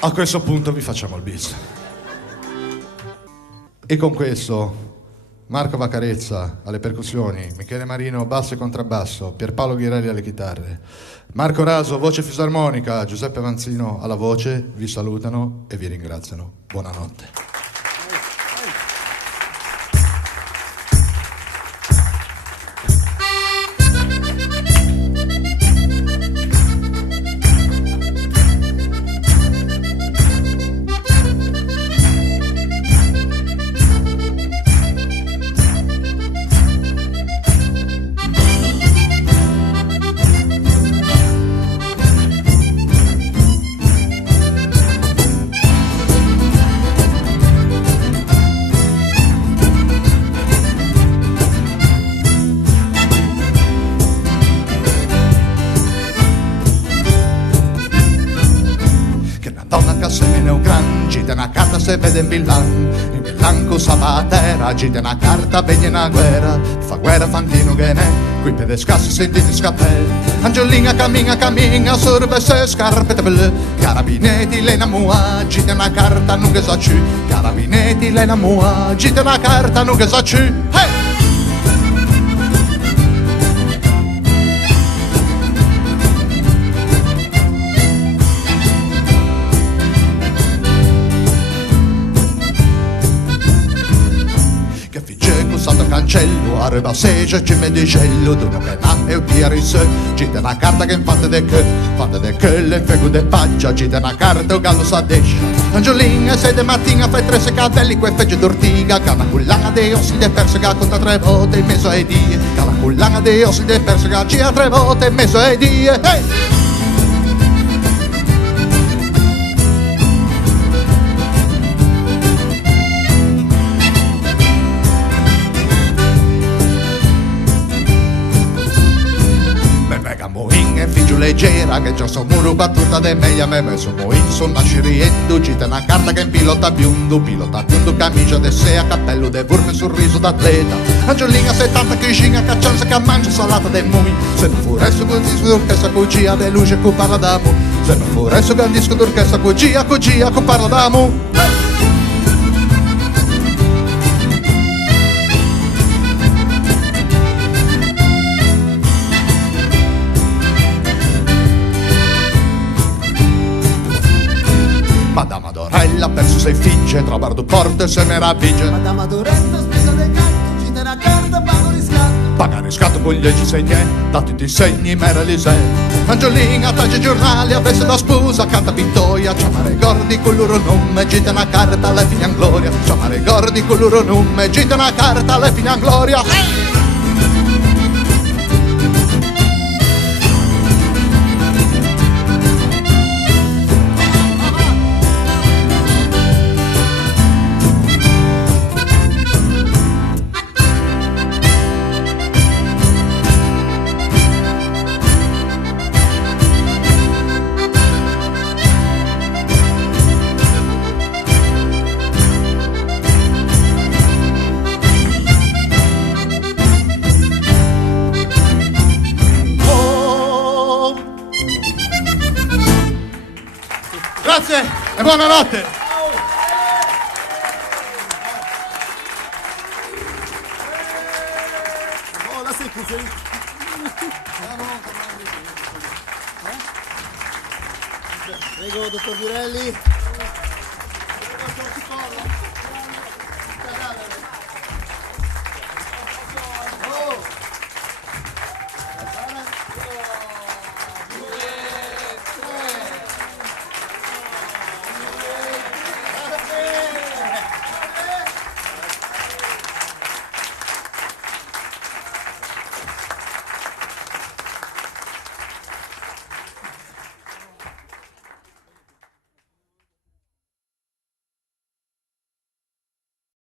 A questo punto vi facciamo il bis. E con questo Marco Vacarezza alle percussioni, Michele Marino basso e contrabbasso, Pierpaolo Ghirelli alle chitarre, Marco Raso voce fisarmonica, Giuseppe Avanzino alla voce, vi salutano e vi ringraziano. Buonanotte. Una carta se vede in Milan con sabatera, gite una carta, begna una guerra, fa guerra fantino che ne, qui per scassi sentiti scappelli, Angelina cammina, sorbe se scarpette blu, carabinetti lei namua, gite una carta, non che sa ciù, carabinetti lei namua, gite una carta, non che sa ciù, hey! Cancello, arriva a seggio, ci mette il cielo, d'uno che va e un tira se, gite una carta che fatte de che, le fegu de paccia, gite una carta, un gallo sa descia. Angiolina, sei de mattina, fai 3 cavelli, quei fegge d'ortiga, cana cullana de ossi de persega, conta 3 volte in mezzo ai die, cana cullana de ossi de persega, gira 3 volte in mezzo ai die, hey! Leggera che già so muro battuta de meglio a me messo in son nasci riendo gita una carta che in pilota biondo camicia de sea cappello de burme sorriso d'atleta Angiolina 70 criscina caccianza che mangia salata de mui se non furesso con disco d'orchestra cugia de luce che parla d'amo se non furesso con disco d'orchestra cugia che parla d'amo Madama Dorella perso sei figge, tra bardo porte se meraviglia. Madama Dorella spesa del canto, gita una carta, pago riscatto. Paga riscatto con gli egi segni, dati ti segni, mera Lisei. Angiolina, taglia giornali, avesse da sposa, canta Pintoia. Ciamare gordi con loro nome, gita una carta, alle fine in gloria. Ciamare gordi con loro nome, gita una carta, alle fine in gloria. Grazie e buonanotte. Oh, la secchia, prego, dottor Ghirelli.